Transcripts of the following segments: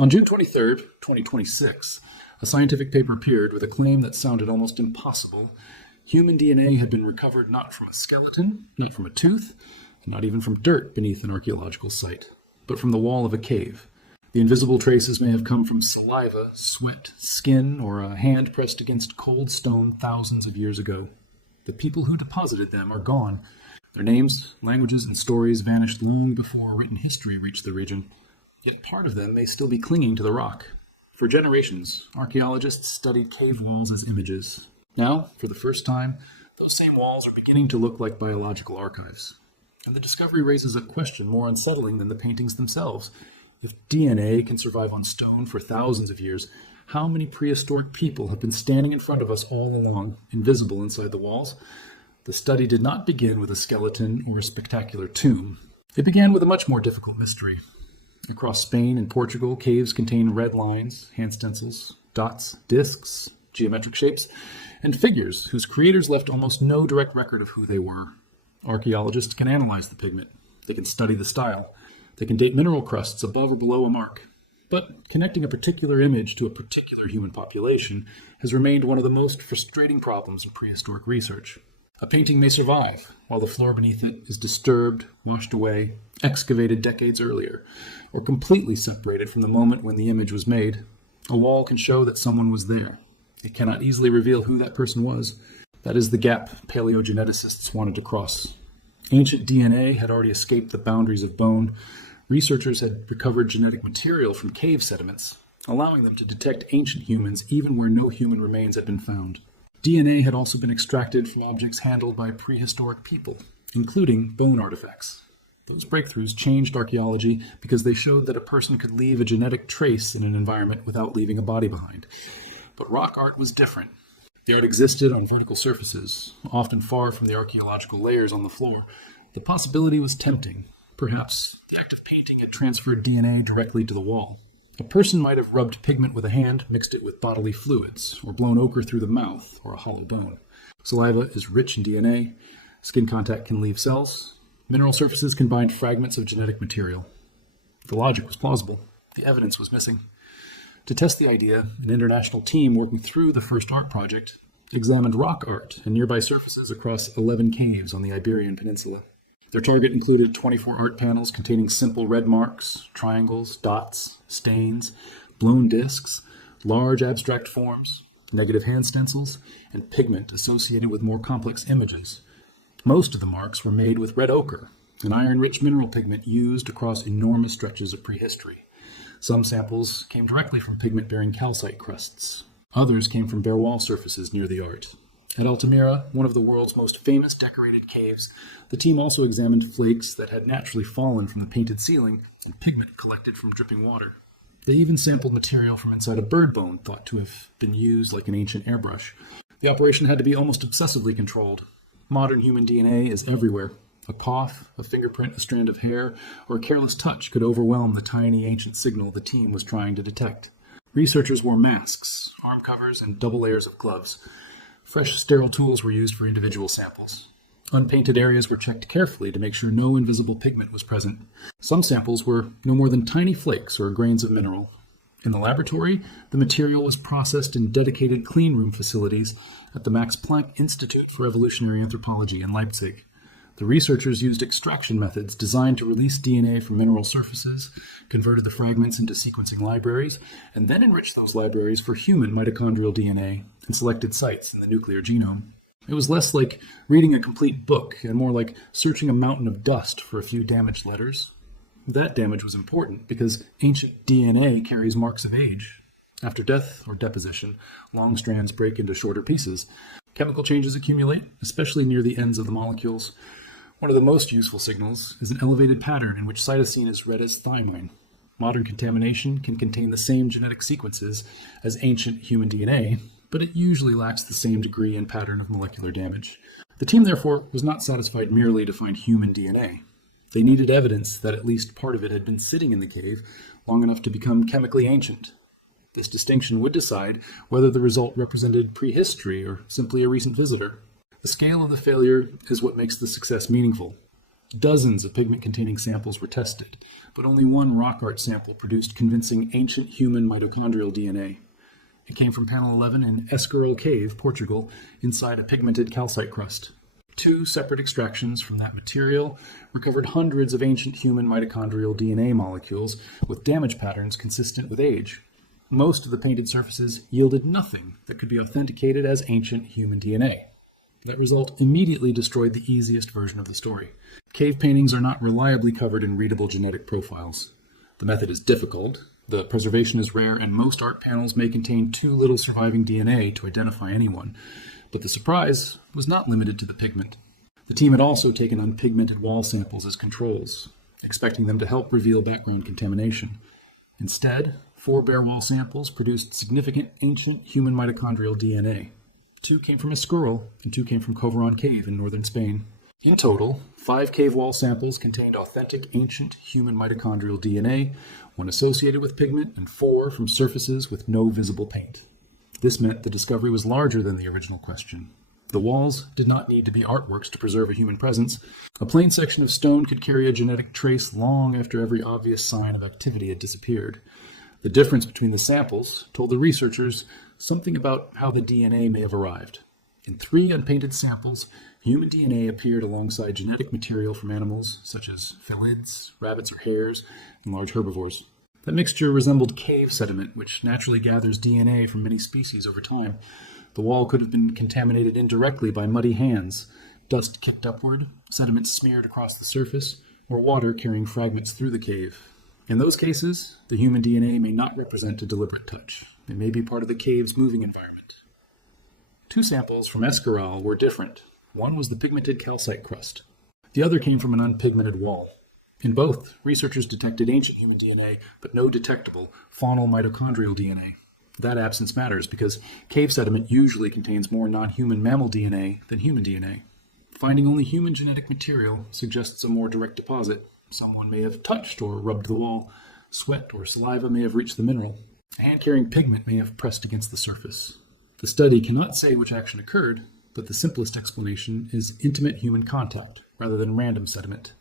On June 23, 2026, a scientific paper appeared with a claim that sounded almost impossible. Human DNA had been recovered not from a skeleton, not from a tooth, and not even from dirt beneath an archaeological site, but from the wall of a cave. The invisible traces may have come from saliva, sweat, skin, or a hand pressed against cold stone thousands of years ago. The people who deposited them are gone. Their names, languages, and stories vanished long before written history reached the region. Yet part of them may still be clinging to the rock. For generations, archaeologists studied cave walls as images. Now, for the first time, those same walls are beginning to look like biological archives. And the discovery raises a question more unsettling than the paintings themselves. If DNA can survive on stone for thousands of years, how many prehistoric people have been standing in front of us all along, invisible inside the walls? The study did not begin with a skeleton or a spectacular tomb. It began with a much more difficult mystery. Across Spain and Portugal, caves contain red lines, hand stencils, dots, discs, geometric shapes, and figures whose creators left almost no direct record of who they were. Archaeologists can analyze the pigment. They can study the style. They can date mineral crusts above or below a mark. But connecting a particular image to a particular human population has remained one of the most frustrating problems in prehistoric research. A painting may survive, while the floor beneath it is disturbed, washed away, excavated decades earlier, or completely separated from the moment when the image was made. A wall can show that someone was there. It cannot easily reveal who that person was. That is the gap paleogeneticists wanted to cross. Ancient DNA had already escaped the boundaries of bone. Researchers had recovered genetic material from cave sediments, allowing them to detect ancient humans even where no human remains had been found. DNA had also been extracted from objects handled by prehistoric people, including bone artifacts. Those breakthroughs changed archaeology because they showed that a person could leave a genetic trace in an environment without leaving a body behind. But rock art was different. The art existed on vertical surfaces, often far from the archaeological layers on the floor. The possibility was tempting. Perhaps the act of painting had transferred DNA directly to the wall. A person might have rubbed pigment with a hand, mixed it with bodily fluids, or blown ochre through the mouth or a hollow bone. Saliva is rich in DNA. Skin contact can leave cells. Mineral surfaces can bind fragments of genetic material. The logic was plausible. The evidence was missing. To test the idea, an international team working through the first art project examined rock art and nearby surfaces across 11 caves on the Iberian Peninsula. Their target included 24 art panels containing simple red marks, triangles, dots, stains, blown discs, large abstract forms, negative hand stencils, and pigment associated with more complex images. Most of the marks were made with red ochre, an iron-rich mineral pigment used across enormous stretches of prehistory. Some samples came directly from pigment-bearing calcite crusts. Others came from bare wall surfaces near the art. At Altamira, one of the world's most famous decorated caves, the team also examined flakes that had naturally fallen from the painted ceiling and pigment collected from dripping water. They even sampled material from inside a bird bone thought to have been used like an ancient airbrush. The operation had to be almost obsessively controlled. Modern human DNA is everywhere. A cough, a fingerprint, a strand of hair, or a careless touch could overwhelm the tiny ancient signal the team was trying to detect. Researchers wore masks, arm covers, and double layers of gloves. Fresh, sterile tools were used for individual samples. Unpainted areas were checked carefully to make sure no invisible pigment was present. Some samples were no more than tiny flakes or grains of mineral. In the laboratory, the material was processed in dedicated cleanroom facilities at the Max Planck Institute for Evolutionary Anthropology in Leipzig. The researchers used extraction methods designed to release DNA from mineral surfaces, converted the fragments into sequencing libraries, and then enriched those libraries for human mitochondrial DNA and selected sites in the nuclear genome. It was less like reading a complete book and more like searching a mountain of dust for a few damaged letters. That damage was important because ancient DNA carries marks of age. After death or deposition, long strands break into shorter pieces. Chemical changes accumulate, especially near the ends of the molecules. One of the most useful signals is an elevated pattern in which cytosine is read as thymine. Modern contamination can contain the same genetic sequences as ancient human DNA, but it usually lacks the same degree and pattern of molecular damage. The team, therefore, was not satisfied merely to find human DNA. They needed evidence that at least part of it had been sitting in the cave long enough to become chemically ancient. This distinction would decide whether the result represented prehistory or simply a recent visitor. The scale of the failure is what makes the success meaningful. Dozens of pigment-containing samples were tested, but only one rock art sample produced convincing ancient human mitochondrial DNA. It came from panel 11 in Escoural Cave, Portugal, inside a pigmented calcite crust. Two separate extractions from that material recovered hundreds of ancient human mitochondrial DNA molecules with damage patterns consistent with age. Most of the painted surfaces yielded nothing that could be authenticated as ancient human DNA. That result immediately destroyed the easiest version of the story. Cave paintings are not reliably covered in readable genetic profiles. The method is difficult, the preservation is rare, and most art panels may contain too little surviving DNA to identify anyone. But the surprise was not limited to the pigment. The team had also taken unpigmented wall samples as controls, expecting them to help reveal background contamination. Instead, 4 bare wall samples produced significant ancient human mitochondrial DNA. 2 came from Escoural, and 2 came from Covarón Cave in northern Spain. In total, 5 cave wall samples contained authentic ancient human mitochondrial DNA, 1 associated with pigment, and 4 from surfaces with no visible paint. This meant the discovery was larger than the original question. The walls did not need to be artworks to preserve a human presence. A plain section of stone could carry a genetic trace long after every obvious sign of activity had disappeared. The difference between the samples told the researchers something about how the DNA may have arrived. In 3 unpainted samples, human DNA appeared alongside genetic material from animals such as felids, rabbits or hares, and large herbivores. That mixture resembled cave sediment, which naturally gathers DNA from many species over time. The wall could have been contaminated indirectly by muddy hands, dust kicked upward, sediment smeared across the surface, or water carrying fragments through the cave. In those cases, the human DNA may not represent a deliberate touch. It may be part of the cave's moving environment. 2 samples from Escoural were different. One was the pigmented calcite crust. The other came from an unpigmented wall. In both, researchers detected ancient human DNA, but no detectable faunal mitochondrial DNA. That absence matters because cave sediment usually contains more non-human mammal DNA than human DNA. Finding only human genetic material suggests a more direct deposit. Someone may have touched or rubbed the wall. Sweat or saliva may have reached the mineral. A hand-carrying pigment may have pressed against the surface. The study cannot say which action occurred, but the simplest explanation is intimate human contact rather than random sediment.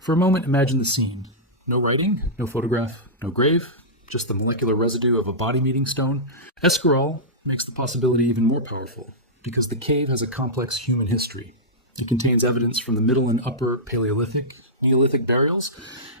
For a moment, imagine the scene. No writing, no photograph, no grave, just the molecular residue of a body-meeting stone. Escoural makes the possibility even more powerful because the cave has a complex human history. It contains evidence from the Middle and Upper Paleolithic, Neolithic burials,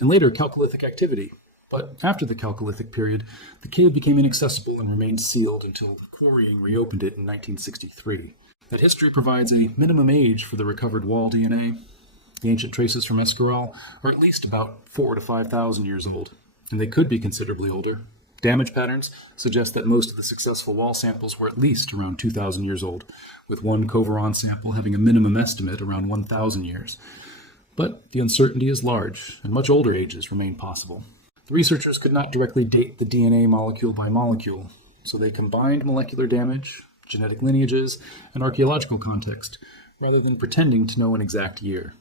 and later Chalcolithic activity. But after the Chalcolithic period, the cave became inaccessible and remained sealed until quarrying reopened it in 1963. That history provides a minimum age for the recovered wall DNA. The ancient traces from Escoural are at least about 4,000 to 5,000 years old, and they could be considerably older. Damage patterns suggest that most of the successful wall samples were at least around 2,000 years old, with one Covarón sample having a minimum estimate around 1,000 years. But the uncertainty is large, and much older ages remain possible. The researchers could not directly date the DNA molecule by molecule, so they combined molecular damage, genetic lineages, and archaeological context, rather than pretending to know an exact year.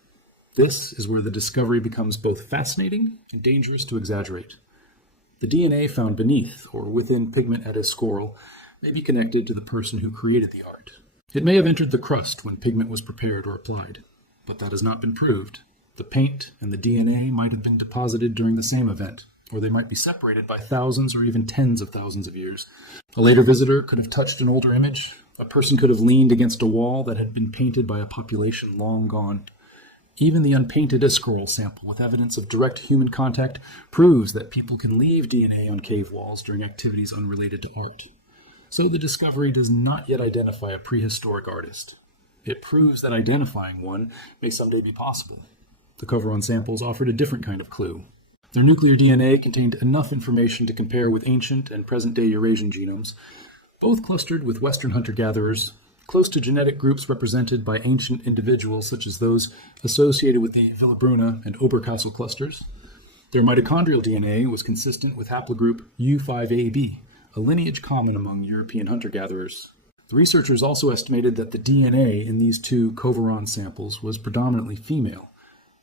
This is where the discovery becomes both fascinating and dangerous to exaggerate. The DNA found beneath or within pigment at Escoural may be connected to the person who created the art. It may have entered the crust when pigment was prepared or applied, but that has not been proved. The paint and the DNA might have been deposited during the same event, or they might be separated by thousands or even tens of thousands of years. A later visitor could have touched an older image. A person could have leaned against a wall that had been painted by a population long gone. Even the unpainted Escoural sample with evidence of direct human contact proves that people can leave DNA on cave walls during activities unrelated to art. So the discovery does not yet identify a prehistoric artist. It proves that identifying one may someday be possible. The Covarón samples offered a different kind of clue. Their nuclear DNA contained enough information to compare with ancient and present-day Eurasian genomes, both clustered with Western hunter-gatherers, close to genetic groups represented by ancient individuals such as those associated with the Villabruna and Oberkassel clusters. Their mitochondrial DNA was consistent with haplogroup U5AB, a lineage common among European hunter-gatherers. The researchers also estimated that the DNA in these 2 Covarón samples was predominantly female.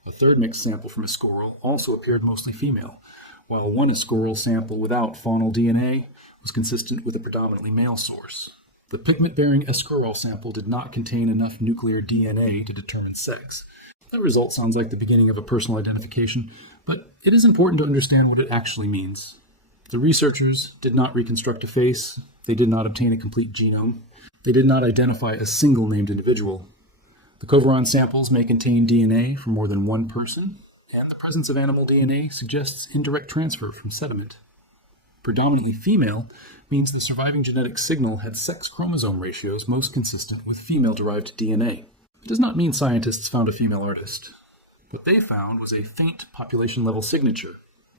A third mixed sample from Escoural also appeared mostly female, while one Escoural sample without faunal DNA was consistent with a predominantly male source. The pigment-bearing Escoural sample did not contain enough nuclear DNA to determine sex. That result sounds like the beginning of a personal identification, but it is important to understand what it actually means. The researchers did not reconstruct a face, they did not obtain a complete genome, they did not identify a single named individual. The Covarón samples may contain DNA from more than one person, and the presence of animal DNA suggests indirect transfer from sediment. Predominantly female means the surviving genetic signal had sex chromosome ratios most consistent with female-derived DNA. It does not mean scientists found a female artist. What they found was a faint population-level signature,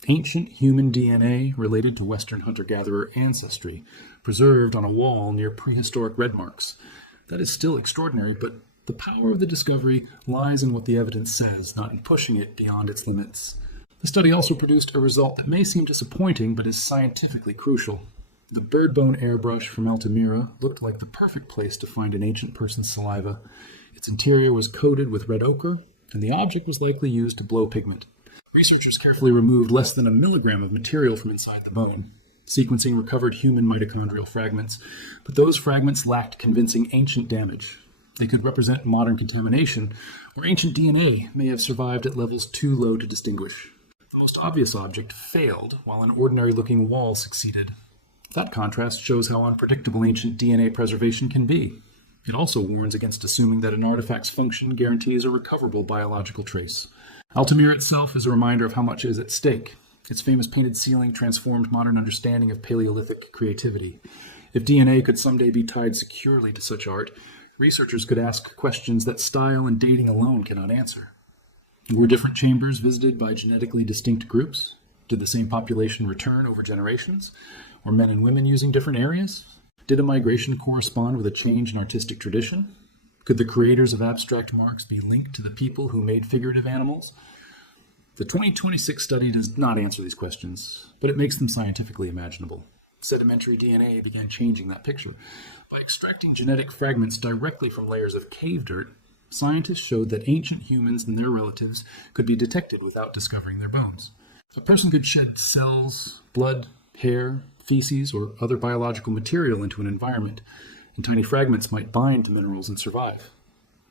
ancient human DNA related to Western hunter-gatherer ancestry, preserved on a wall near prehistoric red marks. That is still extraordinary, but the power of the discovery lies in what the evidence says, not in pushing it beyond its limits. The study also produced a result that may seem disappointing, but is scientifically crucial. The bird bone airbrush from Altamira looked like the perfect place to find an ancient person's saliva. Its interior was coated with red ochre, and the object was likely used to blow pigment. Researchers carefully removed less than a milligram of material from inside the bone. Sequencing recovered human mitochondrial fragments, but those fragments lacked convincing ancient damage. They could represent modern contamination, or ancient DNA may have survived at levels too low to distinguish. The most obvious object failed, while an ordinary-looking wall succeeded. That contrast shows how unpredictable ancient DNA preservation can be. It also warns against assuming that an artifact's function guarantees a recoverable biological trace. Altamira itself is a reminder of how much is at stake. Its famous painted ceiling transformed modern understanding of Paleolithic creativity. If DNA could someday be tied securely to such art, researchers could ask questions that style and dating alone cannot answer. Were different chambers visited by genetically distinct groups? Did the same population return over generations? Were men and women using different areas? Did a migration correspond with a change in artistic tradition? Could the creators of abstract marks be linked to the people who made figurative animals? The 2026 study does not answer these questions, but it makes them scientifically imaginable. Sedimentary DNA began changing that picture. By extracting genetic fragments directly from layers of cave dirt, scientists showed that ancient humans and their relatives could be detected without discovering their bones. A person could shed cells, blood, hair, feces, or other biological material into an environment, and tiny fragments might bind to minerals and survive.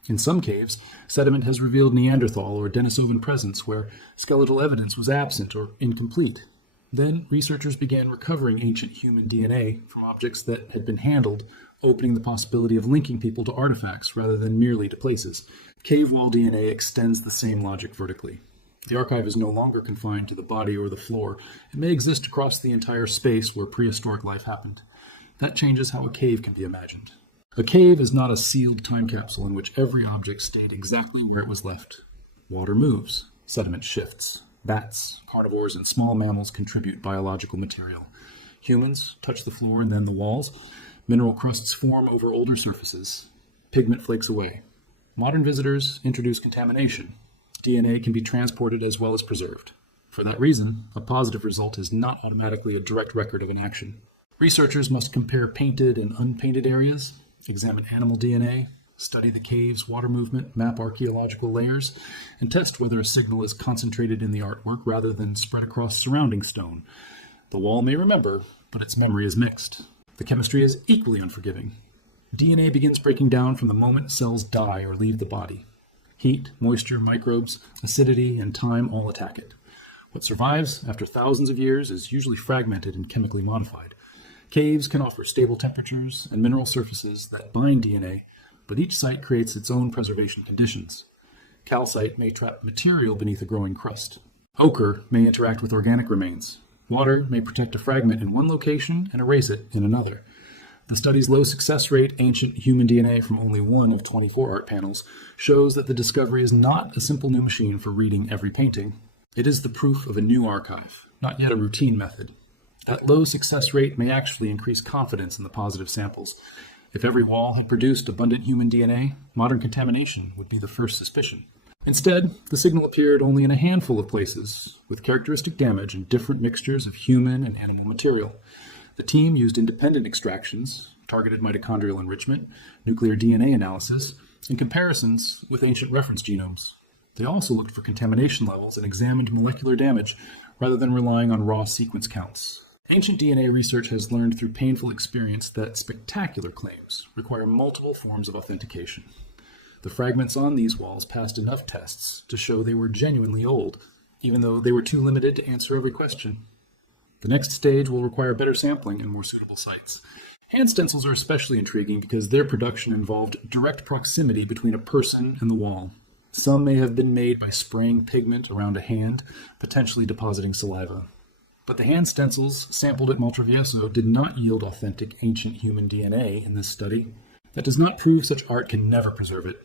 In some caves, sediment has revealed Neanderthal or Denisovan presence where skeletal evidence was absent or incomplete. Then, researchers began recovering ancient human DNA from objects that had been handled, opening the possibility of linking people to artifacts rather than merely to places. Cave wall DNA extends the same logic vertically. The archive is no longer confined to the body or the floor. It may exist across the entire space where prehistoric life happened. That changes how a cave can be imagined. A cave is not a sealed time capsule in which every object stayed exactly where it was left. Water moves, sediment shifts. Bats, carnivores, and small mammals contribute biological material. Humans touch the floor and then the walls. Mineral crusts form over older surfaces. Pigment flakes away. Modern visitors introduce contamination. DNA can be transported as well as preserved. For that reason, a positive result is not automatically a direct record of an action. Researchers must compare painted and unpainted areas, examine animal DNA, study the cave's water movement, map archaeological layers, and test whether a signal is concentrated in the artwork rather than spread across surrounding stone. The wall may remember, but its memory is mixed. The chemistry is equally unforgiving. DNA begins breaking down from the moment cells die or leave the body. Heat, moisture, microbes, acidity, and time all attack it. What survives after thousands of years is usually fragmented and chemically modified. Caves can offer stable temperatures and mineral surfaces that bind DNA, but each site creates its own preservation conditions. Calcite may trap material beneath a growing crust. Ochre may interact with organic remains. Water may protect a fragment in one location and erase it in another. The study's low success rate, ancient human DNA from only one of 24 art panels, shows that the discovery is not a simple new machine for reading every painting. It is the proof of a new archive, not yet a routine method. That low success rate may actually increase confidence in the positive samples. If every wall had produced abundant human DNA, modern contamination would be the first suspicion. Instead, the signal appeared only in a handful of places, with characteristic damage and different mixtures of human and animal material. The team used independent extractions, targeted mitochondrial enrichment, nuclear DNA analysis, and comparisons with ancient reference genomes. They also looked for contamination levels and examined molecular damage rather than relying on raw sequence counts. Ancient DNA research has learned through painful experience that spectacular claims require multiple forms of authentication. The fragments on these walls passed enough tests to show they were genuinely old, even though they were too limited to answer every question. The next stage will require better sampling and more suitable sites. Hand stencils are especially intriguing because their production involved direct proximity between a person and the wall. Some may have been made by spraying pigment around a hand, potentially depositing saliva. But the hand stencils sampled at Maltravieso did not yield authentic ancient human DNA in this study. That does not prove such art can never preserve it.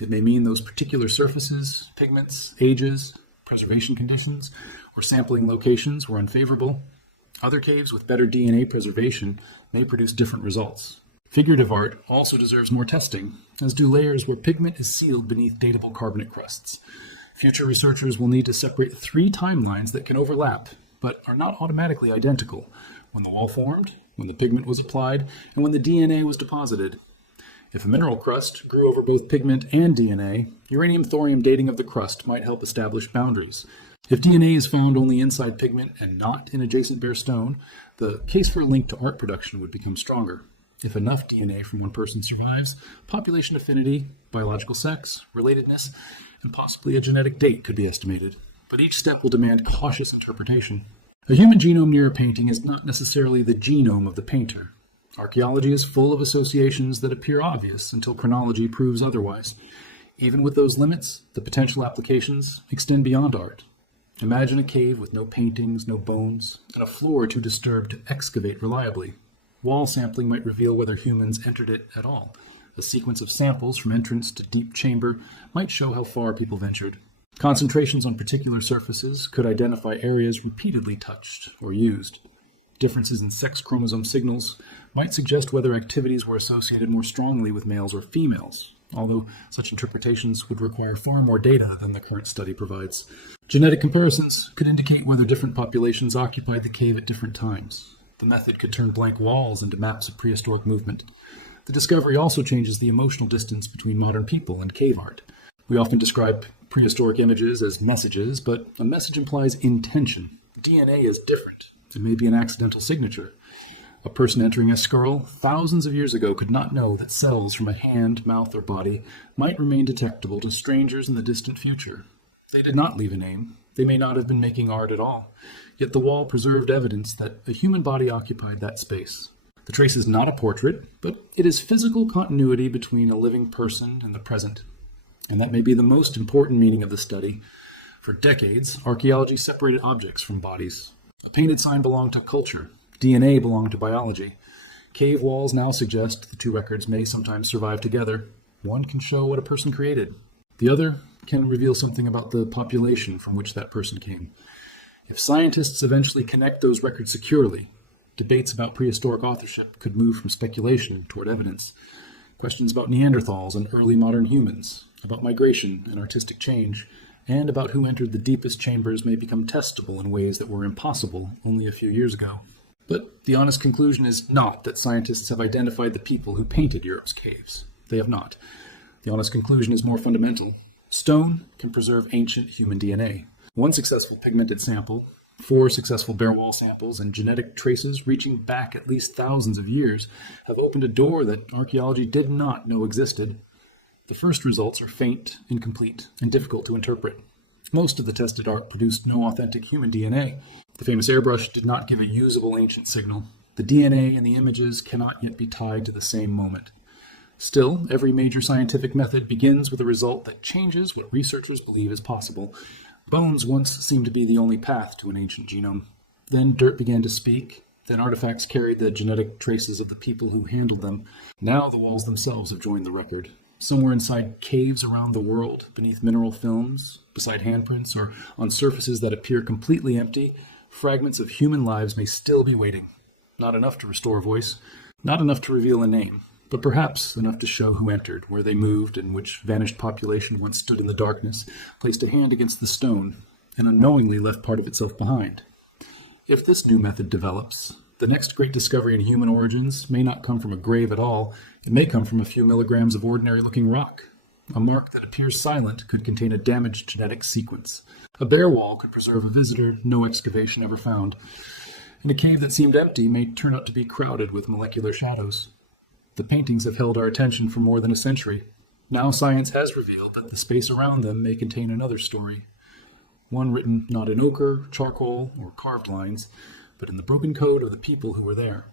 It may mean those particular surfaces, pigments, ages, preservation conditions, or sampling locations were unfavorable. Other caves with better DNA preservation may produce different results. Figurative art also deserves more testing, as do layers where pigment is sealed beneath datable carbonate crusts. Future researchers will need to separate 3 timelines that can overlap, but are not automatically identical: when the wall formed, when the pigment was applied, and when the DNA was deposited. If a mineral crust grew over both pigment and DNA, uranium-thorium dating of the crust might help establish boundaries. If DNA is found only inside pigment and not in adjacent bare stone, the case for a link to art production would become stronger. If enough DNA from one person survives, population affinity, biological sex, relatedness, and possibly a genetic date could be estimated. But each step will demand cautious interpretation. A human genome near a painting is not necessarily the genome of the painter. Archaeology is full of associations that appear obvious until chronology proves otherwise. Even with those limits, the potential applications extend beyond art. Imagine a cave with no paintings, no bones, and a floor too disturbed to excavate reliably. Wall sampling might reveal whether humans entered it at all. A sequence of samples from entrance to deep chamber might show how far people ventured. Concentrations on particular surfaces could identify areas repeatedly touched or used. Differences in sex chromosome signals might suggest whether activities were associated more strongly with males or females, although such interpretations would require far more data than the current study provides. Genetic comparisons could indicate whether different populations occupied the cave at different times. The method could turn blank walls into maps of prehistoric movement. The discovery also changes the emotional distance between modern people and cave art. We often describe prehistoric images as messages, but a message implies intention. DNA is different. It may be an accidental signature. A person entering Escoural thousands of years ago could not know that cells from a hand, mouth, or body might remain detectable to strangers in the distant future. They did not leave a name. They may not have been making art at all. Yet the wall preserved evidence that a human body occupied that space. The trace is not a portrait, but it is physical continuity between a living person and the present. And that may be the most important meaning of the study. For decades, archaeology separated objects from bodies. A painted sign belonged to culture. DNA belonged to biology. Cave walls now suggest the two records may sometimes survive together. One can show what a person created. The other can reveal something about the population from which that person came. If scientists eventually connect those records securely, debates about prehistoric authorship could move from speculation toward evidence. Questions about Neanderthals and early modern humans, about migration and artistic change, and about who entered the deepest chambers may become testable in ways that were impossible only a few years ago. But the honest conclusion is not that scientists have identified the people who painted Europe's caves. They have not. The honest conclusion is more fundamental. Stone can preserve ancient human DNA. One successful pigmented sample, 4 successful bare wall samples, and genetic traces reaching back at least thousands of years have opened a door that archaeology did not know existed. The first results are faint, incomplete, and difficult to interpret. Most of the tested art produced no authentic human DNA. The famous airbrush did not give a usable ancient signal. The DNA in the images cannot yet be tied to the same moment. Still, every major scientific method begins with a result that changes what researchers believe is possible. Bones once seemed to be the only path to an ancient genome. Then dirt began to speak. Then artifacts carried the genetic traces of the people who handled them. Now the walls themselves have joined the record. Somewhere inside caves around the world, beneath mineral films, beside handprints, or on surfaces that appear completely empty, fragments of human lives may still be waiting. Not enough to restore a voice, not enough to reveal a name, but perhaps enough to show who entered, where they moved, and which vanished population once stood in the darkness, placed a hand against the stone, and unknowingly left part of itself behind. If this new method develops, the next great discovery in human origins may not come from a grave at all. It may come from a few milligrams of ordinary-looking rock. A mark that appears silent could contain a damaged genetic sequence. A bare wall could preserve a visitor no excavation ever found. And a cave that seemed empty may turn out to be crowded with molecular shadows. The paintings have held our attention for more than a century. Now science has revealed that the space around them may contain another story, one written not in ochre, charcoal, or carved lines, but in the broken code of the people who were there.